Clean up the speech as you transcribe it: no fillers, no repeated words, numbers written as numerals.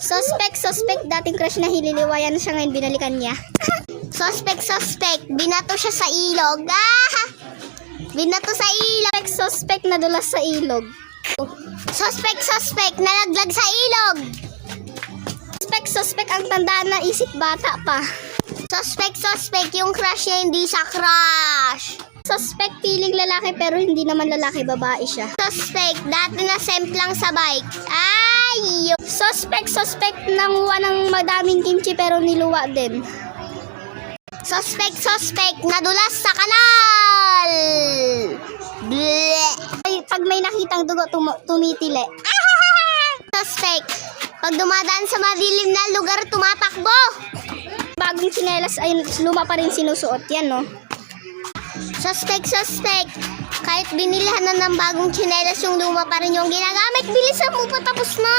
Suspect, dating crush na hililiwayan siya ngayon, binalikan niya. Suspect, binato siya sa ilog. Binato sa ilog. Suspect, nadulas sa ilog. Suspect, nalaglag sa ilog. Suspect, ang tandaan na isip bata pa. Suspect, yung crush niya hindi siya crush. Suspect, feeling lalaki pero hindi naman lalaki, babae siya. Suspect, dati na semplang sa bike. Ay! Suspect, nanguha ng madaming kimchi pero niluwa din. Suspect, nadulas sa kanal. Bleh. Ay, pag may nakitang dugo, tumitili. Suspect, pag dumadaan sa madilim na lugar, tumatakbo. Bagong tsinelas ay luma pa rin sinusuot. Yan, no? Suspect, kahit binilhan na ng bagong tsinelas, yung luma pa rin yung ginagamit. Bilisan mo, patapos na.